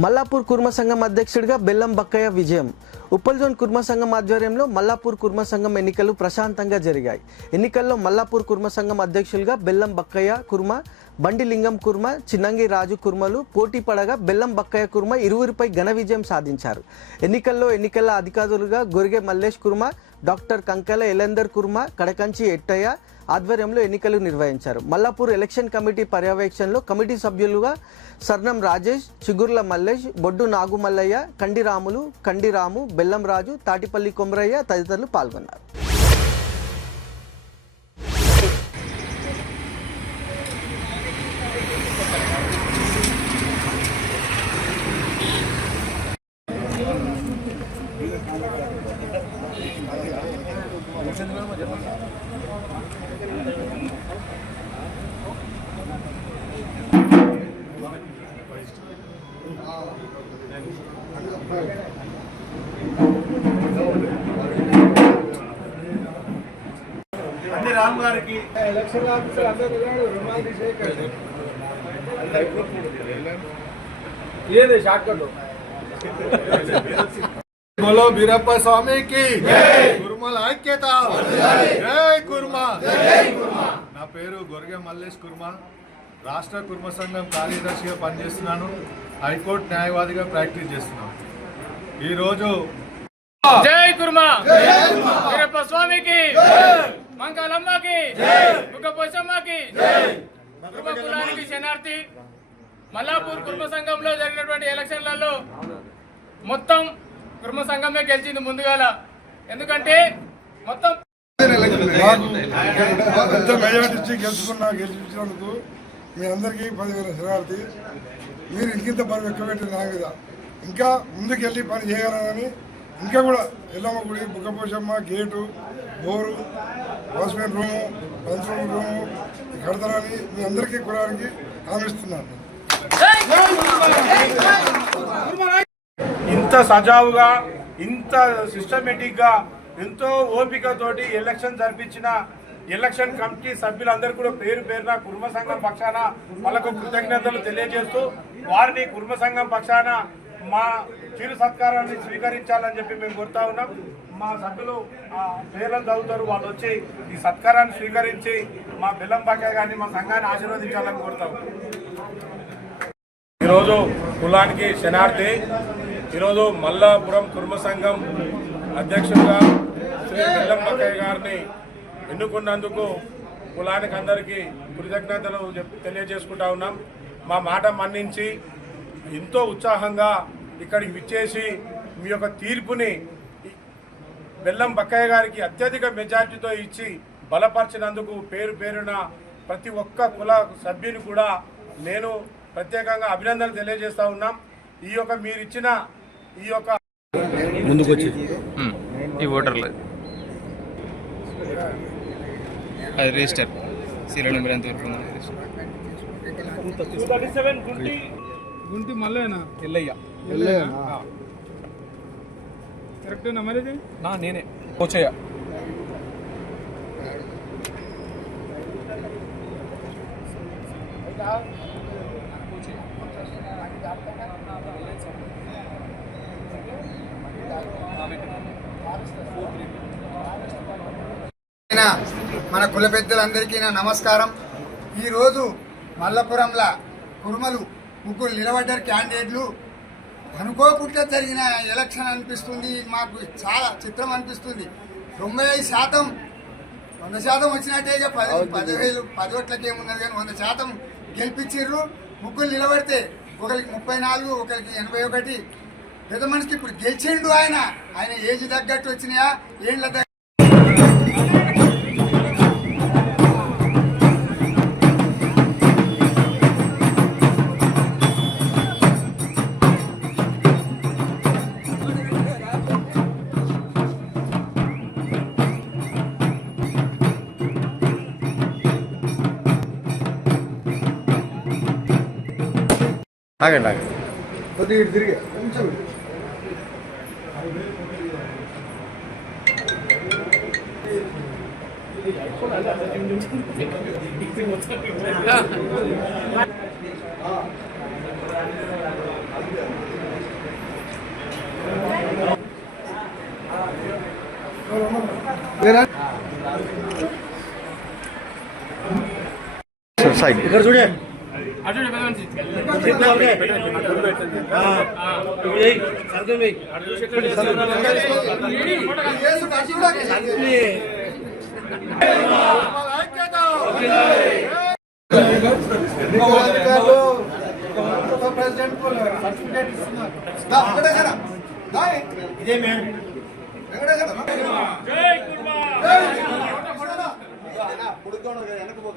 మల్లాపూర్ కుర్మ సంఘం అధ్యక్షుడిగా బెల్లం బక్కయ్య విజయం. ఉప్పల్ జోన్ కుర్మ సంఘం ఆధ్వర్యంలో మల్లాపూర్ కుర్మ సంఘం ఎన్నికలు ప్రశాంతంగా జరిగాయి. ఎన్నికల్లో మల్లాపూర్ కుర్మ సంఘం అధ్యక్షులుగా బెల్లం బక్కయ్య కుర్మ, బండి లింగం కుర్మ, చిన్నంగి రాజు కుర్మలు పోటీ పడగా బెల్లం బక్కయ్య కుర్మ ఇరువురిపై ఘన విజయం సాధించారు. ఎన్నికల అధికారులుగా గొరిగే మల్లేష్ కుర్మ, డాక్టర్ కంకెల ఎలందర్ కుర్మ, కడకంచి ఎట్టయ్య ఆధ్వర్యంలో ఎన్నికలు నిర్వహించారు. మల్లాపూర్ ఎలక్షన్ కమిటీ పర్యవేక్షణలో కమిటీ సభ్యులుగా సర్నం రాజేష్, చిగుర్ల మల్లేష్, బొడ్డు నాగుమల్లయ్య, కండి రాము, బెల్లం రాజు, తాటిపల్లి కొమరయ్య తదితరులు పాల్గొన్నారు. రామ్ గారికి ఎలక్షన్ ఆఫీసర్ అందరూ రుమాల్ తీసేయకండి. ఏది షార్ట్కట్ బోలో వీరప్ప స్వామికి కుర్మల ఐక్యత, జై కుర్మా. నా పేరు గొరిగే మల్లేష్ కుర్మ, రాష్ట్ర కుర్మ సంఘం కార్యదర్శిగా పనిచేస్తున్నాను. హైకోర్టు న్యాయవాదిగా ప్రాక్టీస్ చేస్తున్నాను. ఈరోజు జై కుర్మా, వీరప్ప స్వామికి, మంగళమ్మకి, ముఖపోషమ్మకి, కుర్మ కులానికి శనార్థి. మల్లాపూర్ కుర్మ సంఘంలో జరిగినటువంటి ఎలక్షన్లలో మొత్తం కుర్మ సంఘమే గెలిచింది ముందుగాల. ఎందుకంటే మొత్తం మెజార్టీ గెలిపించినందుకు మీ అందరికీ 10,000 శనార్థి. మీరు ఇంకింత పని ఎక్కువ నా మీద ఇంకా ముందుకెళ్ళి పని చేయగలరని, ఇంకా కూడా ఎల్లమ్మ గుడి, Buggaposhamma, gate, bore, watchman room, పంచరూమ్ రూము కడతారని మీ అందరికీ కులానికి హామీస్తున్నాను. ఇంత సజావుగా, ఇంత సిస్టమేటిక్గా, ఎంతో ఓపికతోటి ఎలక్షన్ జరిపించిన ఎలక్షన్ కమిటీ సభ్యులందరూ కూడా పేరు పేరున కుర్మ సంఘం పక్షాన వాళ్ళకు కృతజ్ఞతలు తెలియజేస్తూ వారిని కుర్మ సంఘం పక్షాన మా చిరు సత్కారాన్ని స్వీకరించాలని చెప్పి మేము కోరుతా ఉన్నాం. మా సభ్యులు పేర్లను చదువుతారు, వాళ్ళు వచ్చి ఈ సత్కారాన్ని స్వీకరించి మా బెల్లం బక్కయ్య గారిని, మా సంఘాన్ని ఆశీర్వదించాలని కోరుతాం. ఈరోజు కులానికి శనార్థి, ఈరోజు మల్లాపురం కుర్మ సంఘం అధ్యక్షుడిగా శ్రీ బెల్లం బక్కయ్య గారిని ఎన్నుకున్నందుకు కులానికి అందరికీ కృతజ్ఞతలు తెలియజేసుకుంటా ఉన్నాం. మా మాట మన్నించి ఎంతో ఉత్సాహంగా ఇక్కడికి విచ్చేసి మీ యొక్క తీర్పుని బెల్లం బక్కయ్య గారికి అత్యధిక మెజార్టీతో ఇచ్చి బలపరిచినందుకు పేరు పేరున ప్రతి ఒక్క కుల సభ్యుని కూడా నేను ప్రత్యేకంగా అభినందనలు తెలియజేస్తా ఉన్నాం. ఈ యొక్క మీరు ఇచ్చిన ఈ యొక్క ముందుకొచ్చి ఈ ఓటర్లు అది రిజిస్టర్ సీరియల్ నెంబర్ ఎంత వరకు గుంటి మల్లేనా ఎల్లయ్య కరెక్టేనా మరి? నేనే కోచయ్య. మన కుల పెద్దలందరికీ నా నమస్కారం. ఈరోజు మల్లపురంలో కుర్మలు ముగ్గురు నిలబడ్డారు క్యాండిడేట్లు. అనుకోకుండా జరిగిన ఎలక్షన్ అనిపిస్తుంది. మాకు చాలా చిత్రం అనిపిస్తుంది. 95% 100% వచ్చినట్టే. 10 ఓట్లకి ఏమున్నది కానీ 100% గెలిపించారు. ముగ్గురు నిలబడితే ఒకరికి 34, ఒకరికి 81. పెద్ద మనిషికి ఇప్పుడు గెలిచిండు. ఆయన ఏజ్ తగ్గట్టు వచ్చినాయా, ఏళ్ళ దగ్గర కొద్దిగా తిరిగి కొంచెం మొత్తం సైడ్ అటు పెద్ద మనిషి ఇదే